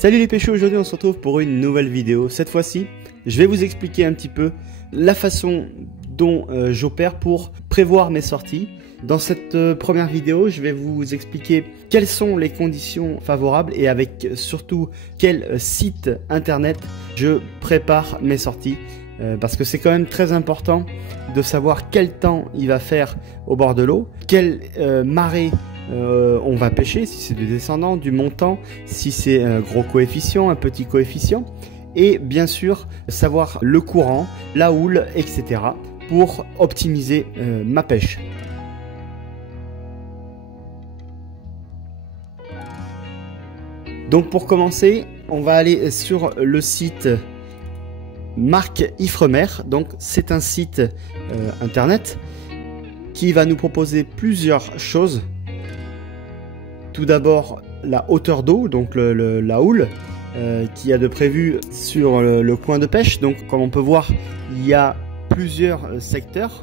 Salut les pêcheurs, aujourd'hui on se retrouve pour une nouvelle vidéo. Cette fois-ci, je vais vous expliquer un petit peu la façon dont j'opère pour prévoir mes sorties. Dans cette première vidéo, je vais vous expliquer quelles sont les conditions favorables et avec surtout quel site internet je prépare mes sorties. Parce que c'est quand même très important de savoir quel temps il va faire au bord de l'eau, quelle marée on va pêcher, si c'est du descendant, du montant, si c'est un gros coefficient, un petit coefficient, et bien sûr savoir le courant, la houle, etc. pour optimiser ma pêche. Donc pour commencer, on va aller sur le site Marc Ifremer. Donc c'est un site internet qui va nous proposer plusieurs choses. Tout d'abord la hauteur d'eau, donc la houle qui a de prévu sur le coin de pêche. Donc comme on peut voir, il y a plusieurs secteurs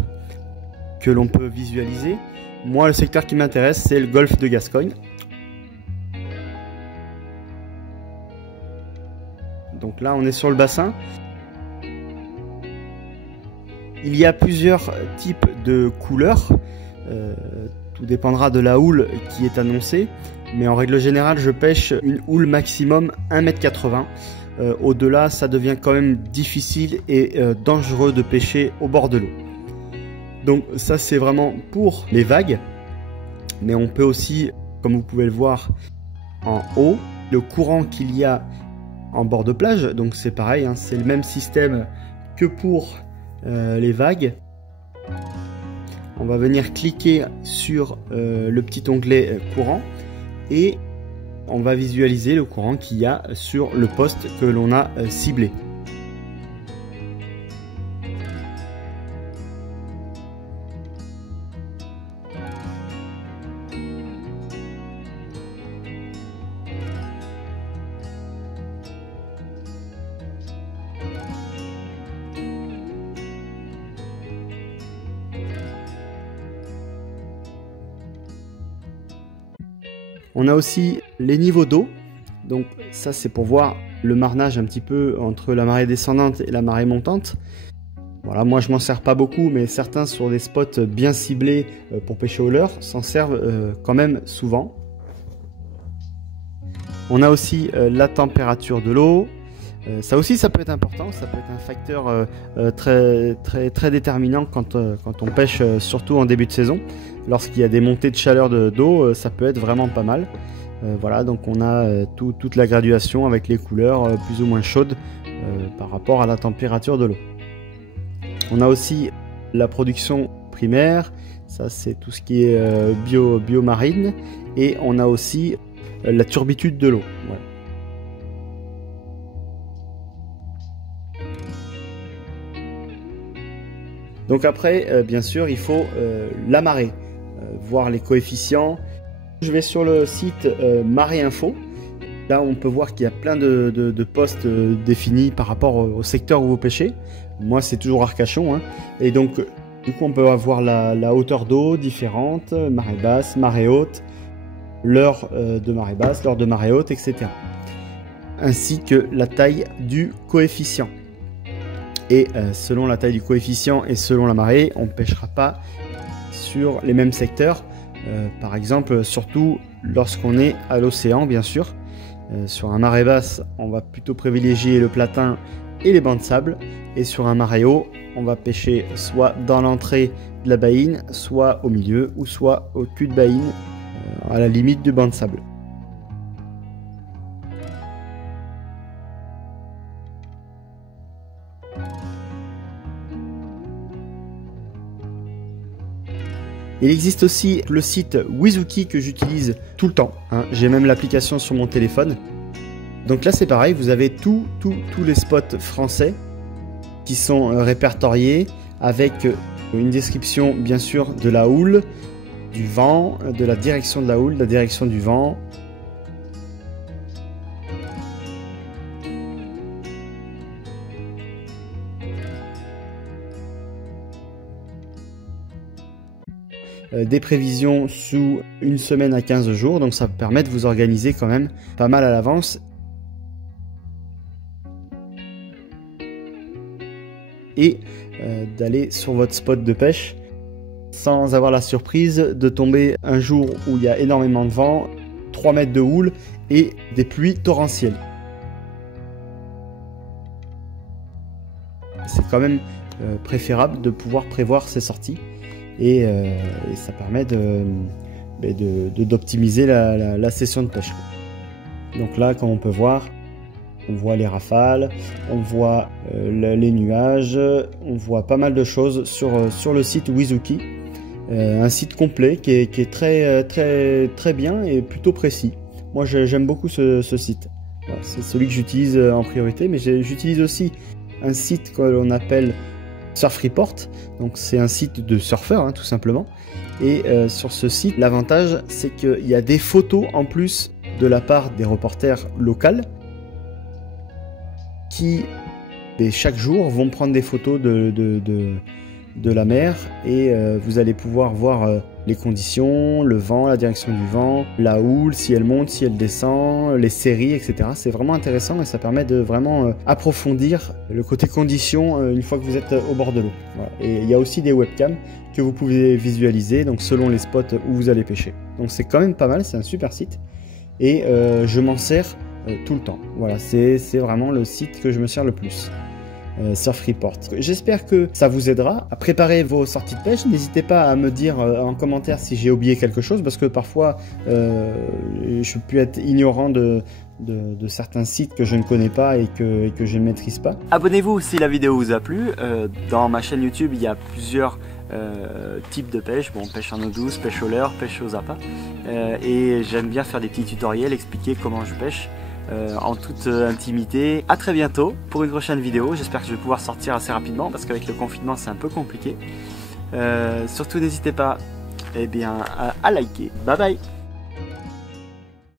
que l'on peut visualiser. Moi, le secteur qui m'intéresse, c'est le golfe de Gascogne. Donc là, on est sur le bassin. Il y a plusieurs types de couleurs. Tout dépendra de la houle qui est annoncée. Mais en règle générale, je pêche une houle maximum 1,80 m. Au-delà, ça devient quand même difficile et dangereux de pêcher au bord de l'eau. Donc ça, c'est vraiment pour les vagues. Mais on peut aussi, comme vous pouvez le voir en haut, le courant qu'il y a en bord de plage. Donc c'est pareil, hein, c'est le même système que pour les vagues. On va venir cliquer sur le petit onglet courant et on va visualiser le courant qu'il y a sur le poste que l'on a ciblé. On a aussi les niveaux d'eau, donc ça c'est pour voir le marnage un petit peu entre la marée descendante et la marée montante. Voilà, moi je m'en sers pas beaucoup, mais certains sur des spots bien ciblés pour pêcher au leurre s'en servent quand même souvent. On a aussi la température de l'eau. Ça aussi, ça peut être important, ça peut être un facteur très déterminant quand on pêche, surtout en début de saison. Lorsqu'il y a des montées de chaleur d'eau, ça peut être vraiment pas mal. Voilà, donc on a toute la graduation avec les couleurs plus ou moins chaudes par rapport à la température de l'eau. On a aussi la production primaire, ça c'est tout ce qui est biomarine, et on a aussi la turbitude de l'eau. Voilà. Donc après, bien sûr, il faut la marée, voir les coefficients. Je vais sur le site Marée Info. Là, on peut voir qu'il y a plein de postes définis par rapport au secteur où vous pêchez. Moi, c'est toujours Arcachon, hein. Et donc, du coup, on peut avoir la hauteur d'eau différente, marée basse, marée haute, l'heure de marée basse, l'heure de marée haute, etc. Ainsi que la taille du coefficient. Et selon la taille du coefficient et selon la marée, on ne pêchera pas sur les mêmes secteurs. Par exemple, surtout lorsqu'on est à l'océan, bien sûr. Sur un marée basse, on va plutôt privilégier le platin et les bancs de sable. Et sur un marée haut, on va pêcher soit dans l'entrée de la baïne, soit au milieu, ou soit au cul de baïne, à la limite du banc de sable. Il existe aussi le site Wizuki que j'utilise tout le temps, hein. J'ai même l'application sur mon téléphone. Donc là c'est pareil, vous avez tous les spots français qui sont répertoriés avec une description bien sûr de la houle, du vent, de la direction de la houle, de la direction du vent. des prévisions sous une semaine à 15 jours, donc ça permet de vous organiser quand même pas mal à l'avance. et d'aller sur votre spot de pêche sans avoir la surprise de tomber un jour où il y a énormément de vent, 3 mètres de houle et des pluies torrentielles. C'est quand même préférable de pouvoir prévoir ses sorties et ça permet d'optimiser la session de pêche. Donc là, comme on peut voir, on voit les rafales, on voit les nuages, on voit pas mal de choses sur le site Wizuki. Un site complet qui est très bien et plutôt précis. Moi j'aime beaucoup ce site. Voilà, c'est celui que j'utilise en priorité, mais j'utilise aussi un site que l'on appelle Surf Report. Donc c'est un site de surfeurs hein, tout simplement. Et sur ce site, l'avantage c'est qu'il y a des photos en plus de la part des reporters locaux qui chaque jour vont prendre des photos de la mer et vous allez pouvoir voir les conditions, le vent, la direction du vent, la houle, si elle monte, si elle descend, les séries, etc. C'est vraiment intéressant et ça permet de vraiment approfondir le côté conditions une fois que vous êtes au bord de l'eau. Voilà. Et il y a aussi des webcams que vous pouvez visualiser donc selon les spots où vous allez pêcher. Donc c'est quand même pas mal, c'est un super site et je m'en sers tout le temps. Voilà, c'est vraiment le site que je me sers le plus. Surf Report. J'espère que ça vous aidera à préparer vos sorties de pêche. N'hésitez pas à me dire en commentaire si j'ai oublié quelque chose parce que parfois je peux être ignorant de certains sites que je ne connais pas et que je ne maîtrise pas. Abonnez-vous si la vidéo vous a plu. Dans ma chaîne YouTube, il y a plusieurs types de pêche. Bon, pêche en eau douce, pêche au leurre, pêche aux appâts. Et j'aime bien faire des petits tutoriels, expliquer comment je pêche. En toute intimité. À très bientôt pour une prochaine vidéo. J'espère que je vais pouvoir sortir assez rapidement parce qu'avec le confinement c'est un peu compliqué. Surtout n'hésitez pas à liker. Bye bye.